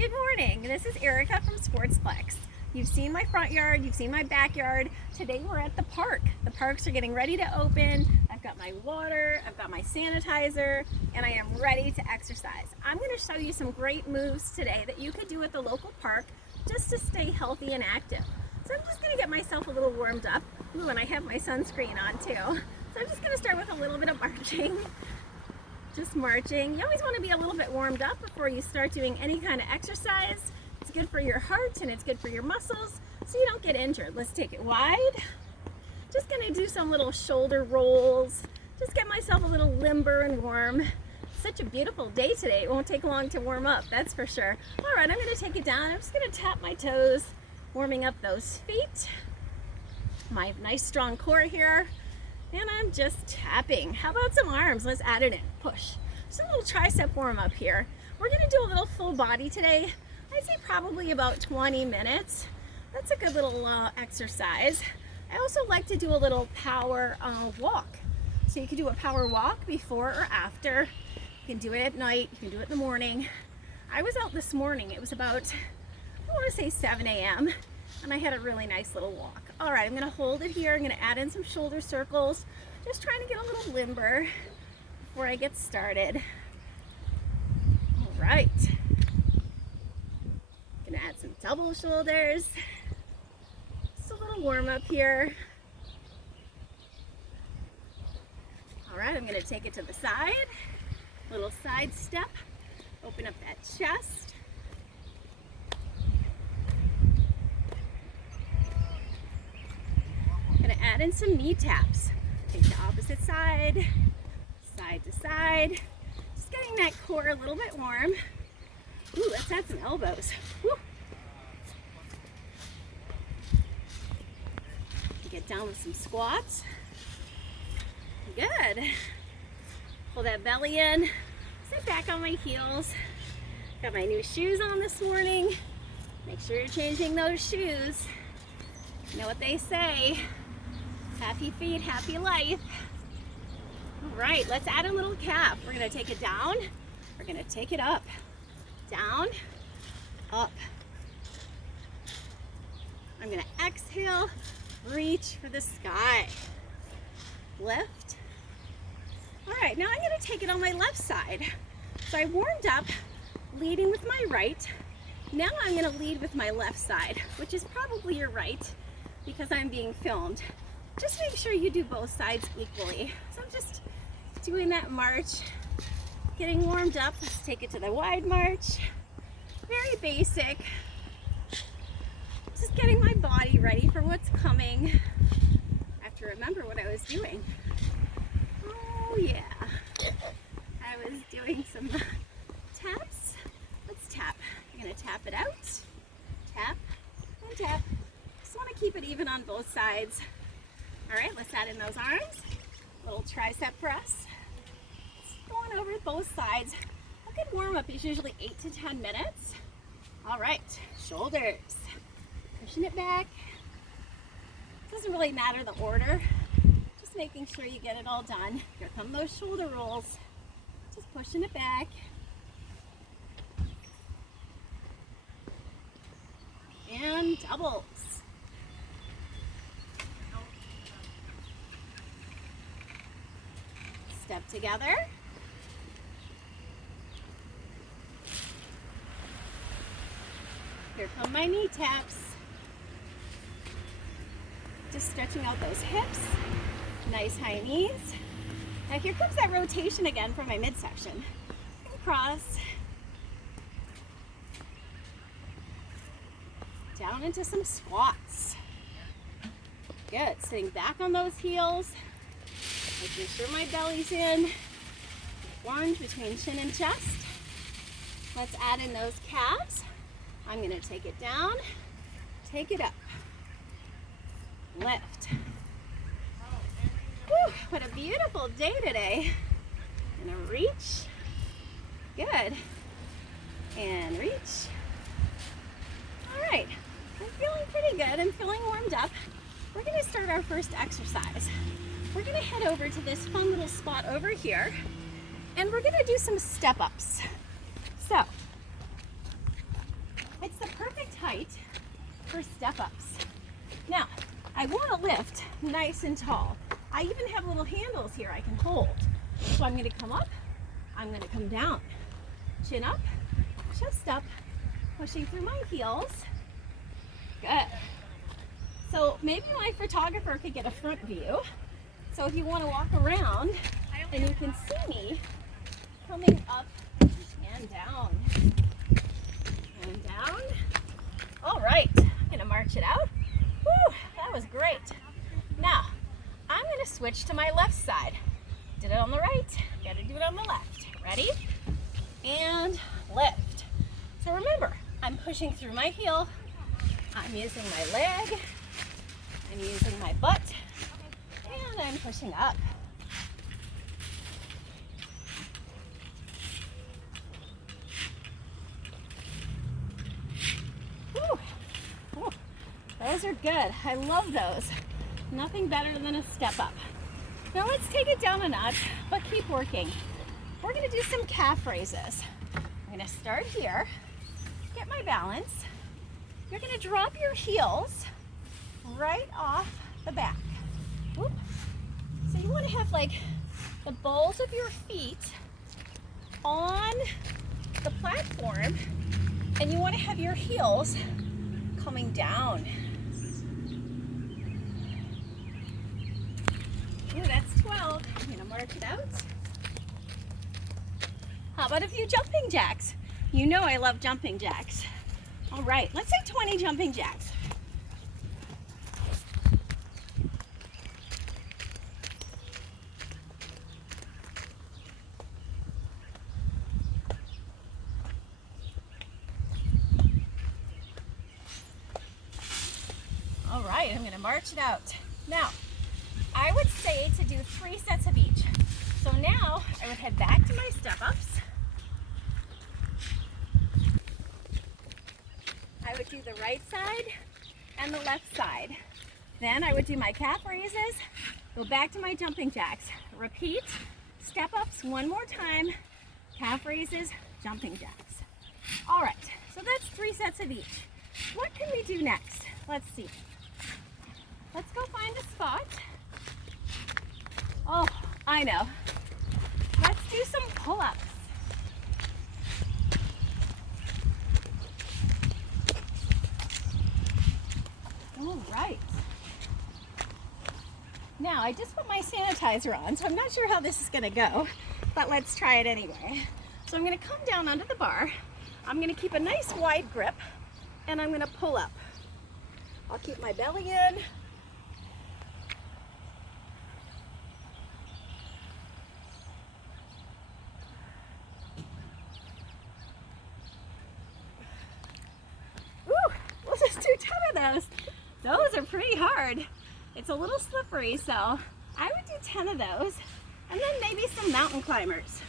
Good morning, this is Erica from Sportsplex. You've seen my front yard, you've seen my backyard. Today we're at the park. The parks are getting ready to open. I've got my water, I've got my sanitizer, and I am ready to exercise. I'm going to show you some great moves today that you could do at the local park just to stay healthy and active. So I'm just going to get myself a little warmed up. Ooh, and I have my sunscreen on too. So I'm just going to start with a little bit of marching. Just marching. You always want to be a little bit warmed up before you start doing any kind of exercise. It's good for your heart and it's good for your muscles so you don't get injured. Let's take it wide. Just going to do some little shoulder rolls. Just get myself a little limber and warm. Such a beautiful day today. It won't take long to warm up, that's for sure. All right, I'm going to take it down. I'm just going to tap my toes, warming up those feet. My nice strong core here. And I'm just tapping. How about some arms? Let's add it in. Push. Just a little tricep warm up here. We're going to do a little full body today. I'd say probably about 20 minutes. That's a good little exercise. I also like to do a little power walk. So you can do a power walk before or after. You can do it at night. You can do it in the morning. I was out this morning. It was about, I want to say 7 a.m. and I had a really nice little walk. All right, I'm going to hold it here. I'm going to add in some shoulder circles. Just trying to get a little limber before I get started. All right. Going to add some double shoulders. Just a little warm up here. All right, I'm going to take it to the side. Little side step. Open up that chest. Add in some knee taps. Take the opposite side, side to side. Just getting that core a little bit warm. Ooh, let's add some elbows. Woo. Get down with some squats. Good. Pull that belly in. Sit back on my heels. Got my new shoes on this morning. Make sure you're changing those shoes. You know what they say. Happy feet, happy life. All right, let's add a little calf. We're gonna take it down. We're gonna take it up. Down, up. I'm gonna exhale, reach for the sky. Lift. All right, now I'm gonna take it on my left side. So I warmed up, leading with my right. Now I'm gonna lead with my left side, which is probably your right because I'm being filmed. Just make sure you do both sides equally. So I'm just doing that march, getting warmed up. Let's take it to the wide march. Very basic. Just getting my body ready for what's coming. I have to remember what I was doing. Oh yeah. I was doing some taps. Let's tap. I'm gonna tap it out. Tap and tap. Just wanna keep it even on both sides. All right, let's add in those arms. Little tricep press. Just going over both sides. A good warm up is usually 8 to 10 minutes. All right, shoulders. Pushing it back. Doesn't really matter the order. Just making sure you get it all done. Here come those shoulder rolls. Just pushing it back. And doubles. Step together. Here come my knee taps. Just stretching out those hips. Nice high knees. Now here comes that rotation again for my midsection. Cross. Down into some squats. Good. Sitting back on those heels. Making sure my belly's in. Lunge between chin and chest. Let's add in those calves. I'm going to take it down, take it up, lift. Whew, what a beautiful day today. I'm going to reach. Good. And reach. All right. I'm feeling pretty good. I'm feeling warmed up. We're going to start our first exercise. We're going to head over to this fun little spot over here, and we're going to do some step ups. So nice and tall. I even have little handles here I can hold. So I'm gonna come up, I'm gonna come down. Chin up, chest up, pushing through my heels. Good. So maybe my photographer could get a front view. So if you want to walk around and you can see me coming up and down. And down. All right, I'm gonna march it out. Woo, that was great. Now, I'm gonna switch to my left side. Did it on the right, gotta do it on the left. Ready? And lift. So remember, I'm pushing through my heel. I'm using my leg. I'm using my butt. And I'm pushing up. Woo. Woo. Those are good. I love those. Nothing better than a step up. Now let's take it down a notch, but keep working. We're gonna do some calf raises. I'm gonna start here, get my balance. You're gonna drop your heels right off the back. Whoop. So you wanna have like the balls of your feet on the platform, and you wanna have your heels coming down. Ooh, that's 12. I'm gonna mark it out. How about a few jumping jacks? You know I love jumping jacks. All right, let's say 20 jumping jacks. All right, I'm gonna march it out. Now, I would say to do 3 sets of each. So now I would head back to my step-ups. I would do the right side and the left side. Then I would do my calf raises, go back to my jumping jacks. Repeat, step-ups one more time, calf raises, jumping jacks. All right, so that's 3 sets of each. What can we do next? Let's see. Let's go find a spot. Oh, I know. Let's do some pull-ups. All right. Now, I just put my sanitizer on, so I'm not sure how this is gonna go, but let's try it anyway. So I'm gonna come down under the bar. I'm gonna keep a nice wide grip, and I'm gonna pull up. I'll keep my belly in. Just do 10 of those. Those are pretty hard. It's a little slippery, so I would do 10 of those, and then maybe some mountain climbers.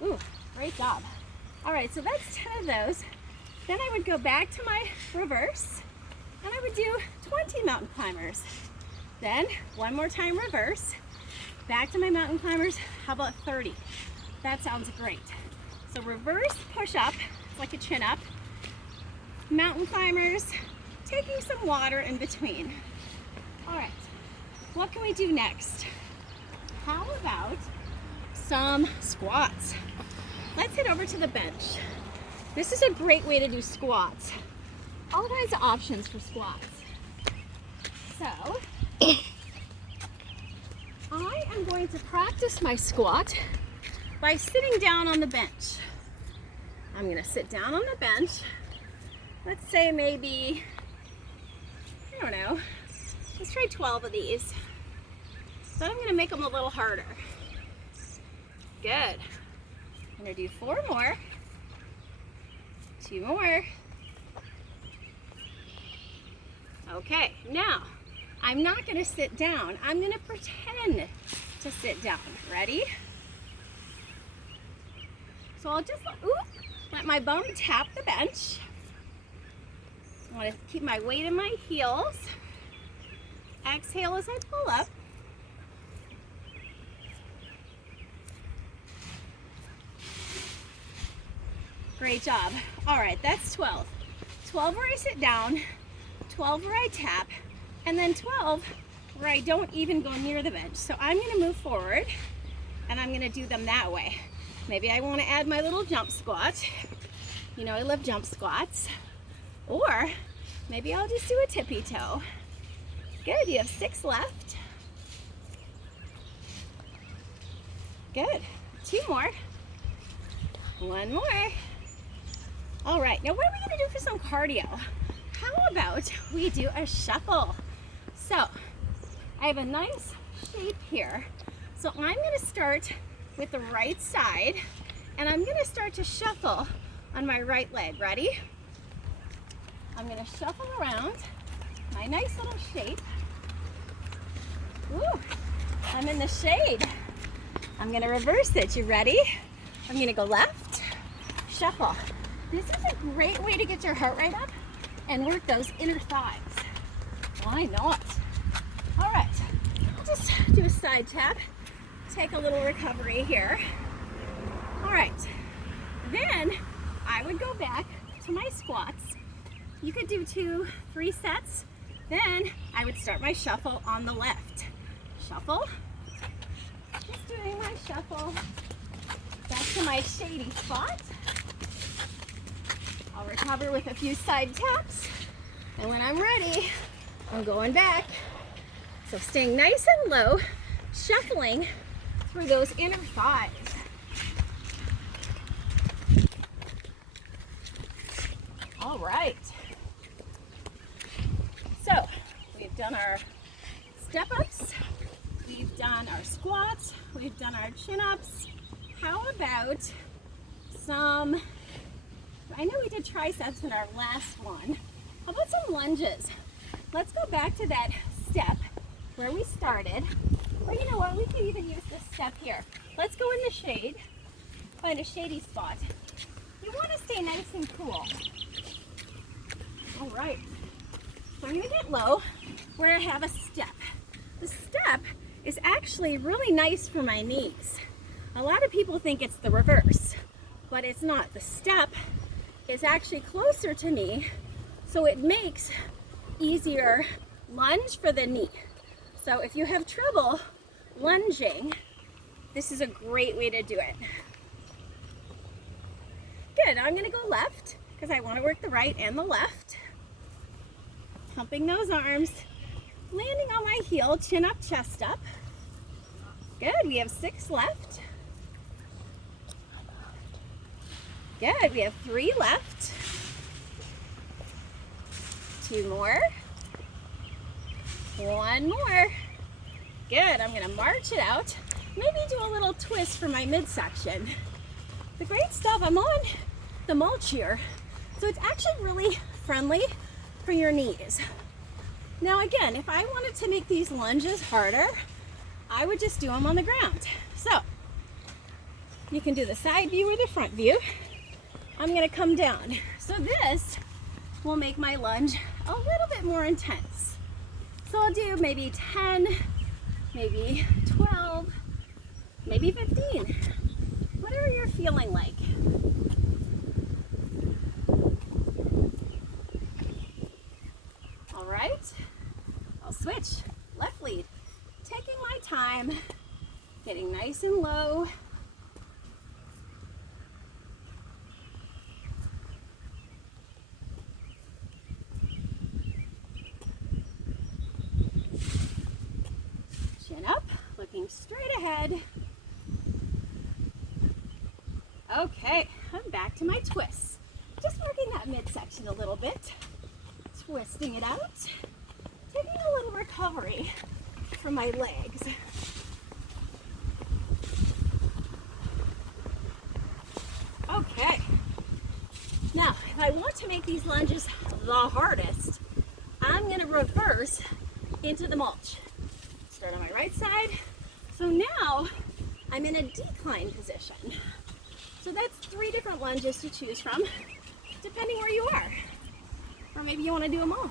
Ooh, great job. All right, so that's 10 of those. Then I would go back to my reverse, and I would do 20 mountain climbers. Then one more time reverse, back to my mountain climbers. How about 30? That sounds great. So reverse push up, like a chin up, mountain climbers, taking some water in between. All right, what can we do next? How about some squats? Let's head over to the bench. This is a great way to do squats. All kinds of options for squats. So, I am going to practice my squat by sitting down on the bench. I'm gonna sit down on the bench. Let's say maybe, I don't know, let's try 12 of these. But I'm gonna make them a little harder. Good. I'm gonna do 4 more, 2 more. Okay, now, I'm not gonna sit down. I'm gonna pretend to sit down. Ready? So I'll just let my bum tap the bench. I want to keep my weight in my heels. Exhale as I pull up. Great job. All right, that's 12. 12 where I sit down, 12 where I tap, and then 12 where I don't even go near the bench. So I'm gonna move forward and I'm gonna do them that way. Maybe I wanna add my little jump squat. You know I love jump squats. Or maybe I'll just do a tippy toe. Good, you have 6 left. Good, 2 more. 1 more. All right, now what are we gonna do for some cardio? How about we do a shuffle? So, I have a nice shape here. So I'm gonna start with the right side and I'm gonna start to shuffle on my right leg. Ready? I'm gonna shuffle around my nice little shape. Ooh, I'm in the shade. I'm gonna reverse it. You ready? I'm gonna go left, shuffle. This is a great way to get your heart rate up and work those inner thighs. Why not? All right, just do a side tap. Take a little recovery here. All right, then I would go back to my squats. You could do 2, 3 sets. Then I would start my shuffle on the left. Shuffle, just doing my shuffle. Back to my shady spot. I'll recover with a few side taps. And when I'm ready, I'm going back. So staying nice and low, shuffling through those inner thighs. All right. So we've done our step ups, we've done our squats, we've done our chin ups. How about some, I know we did triceps in our last one. How about some lunges? Let's go back to that step where we started. Or you know what, we can even use this step here. Let's go in the shade, find a shady spot. You want to stay nice and cool. All right, so I'm gonna get low where I have a step. The step is actually really nice for my knees. A lot of people think it's the reverse, but it's not. The step is actually closer to me, so it makes easier lunge for the knee. So if you have trouble lunging, this is a great way to do it. Good, I'm gonna go left because I wanna work the right and the left. Pumping those arms, landing on my heel, chin up, chest up. Good, we have 6 left. Good, we have 3 left. 2 more. 1 more. Good, I'm gonna march it out. Maybe do a little twist for my midsection. The great stuff, I'm on the mulch here. So it's actually really friendly for your knees. Now again, if I wanted to make these lunges harder, I would just do them on the ground. So you can do the side view or the front view. I'm gonna come down. So this will make my lunge a little bit more intense. So I'll do maybe 10, maybe 12, maybe 15. Whatever you're feeling like. All right, I'll switch, left lead. Taking my time, getting nice and low. Chin up, looking straight ahead. Okay, I'm back to my twists. Just working that midsection a little bit. Twisting it out. Taking a little recovery from my legs. Okay. Now, if I want to make these lunges the hardest, I'm going to reverse into the mulch. Start on my right side. So now I'm in a decline position. So that's 3 different lunges to choose from, depending where you are. Or maybe you want to do them all.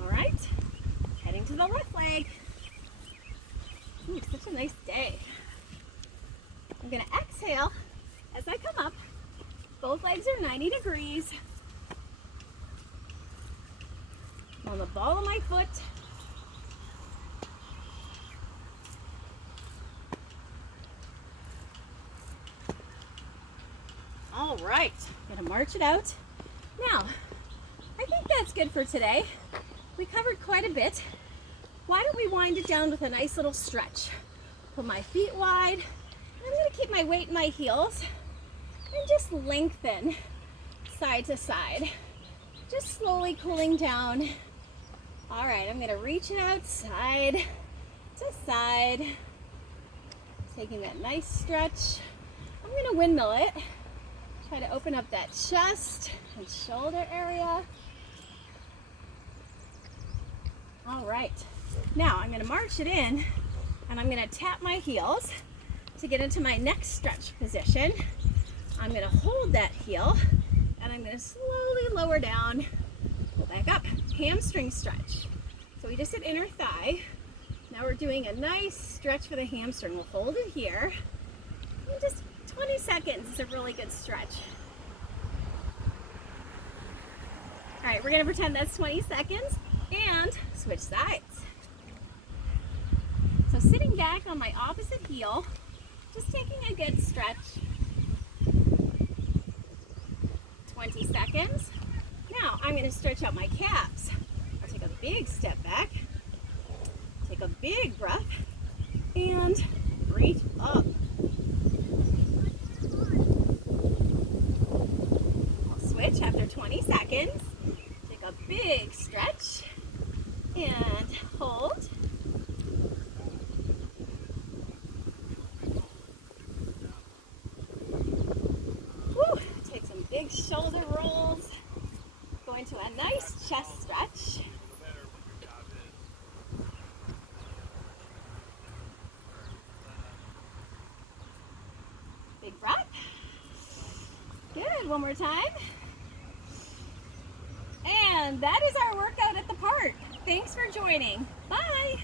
All right, to the left leg. Ooh, such a nice day. I'm gonna exhale as I come up. Both legs are 90 degrees. I'm on the ball of my foot. All right, gonna march it out. Now, I think that's good for today. We covered quite a bit. Why don't we wind it down with a nice little stretch? Pull my feet wide. I'm gonna keep my weight in my heels and just lengthen side to side. Just slowly cooling down. All right, I'm gonna reach it out side to side. Taking that nice stretch. I'm gonna windmill it. Try to open up that chest and shoulder area. All right, now I'm gonna march it in and I'm gonna tap my heels to get into my next stretch position. I'm gonna hold that heel and I'm gonna slowly lower down, pull back up, hamstring stretch. So we just did inner thigh. Now we're doing a nice stretch for the hamstring. We'll hold it here. And just 20 seconds is a really good stretch. All right, we're gonna pretend that's 20 seconds and switch sides. So sitting back on my opposite heel, just taking a good stretch. 20 seconds. Now I'm gonna stretch out my calves. I'll take a big step back, take a big breath, and reach up. Switch after 20 seconds. Take a big stretch and hold. Woo. Take some big shoulder rolls. Go into a nice chest stretch. Big breath. Good, one more time. And that is our workout at the park. Thanks for joining. Bye.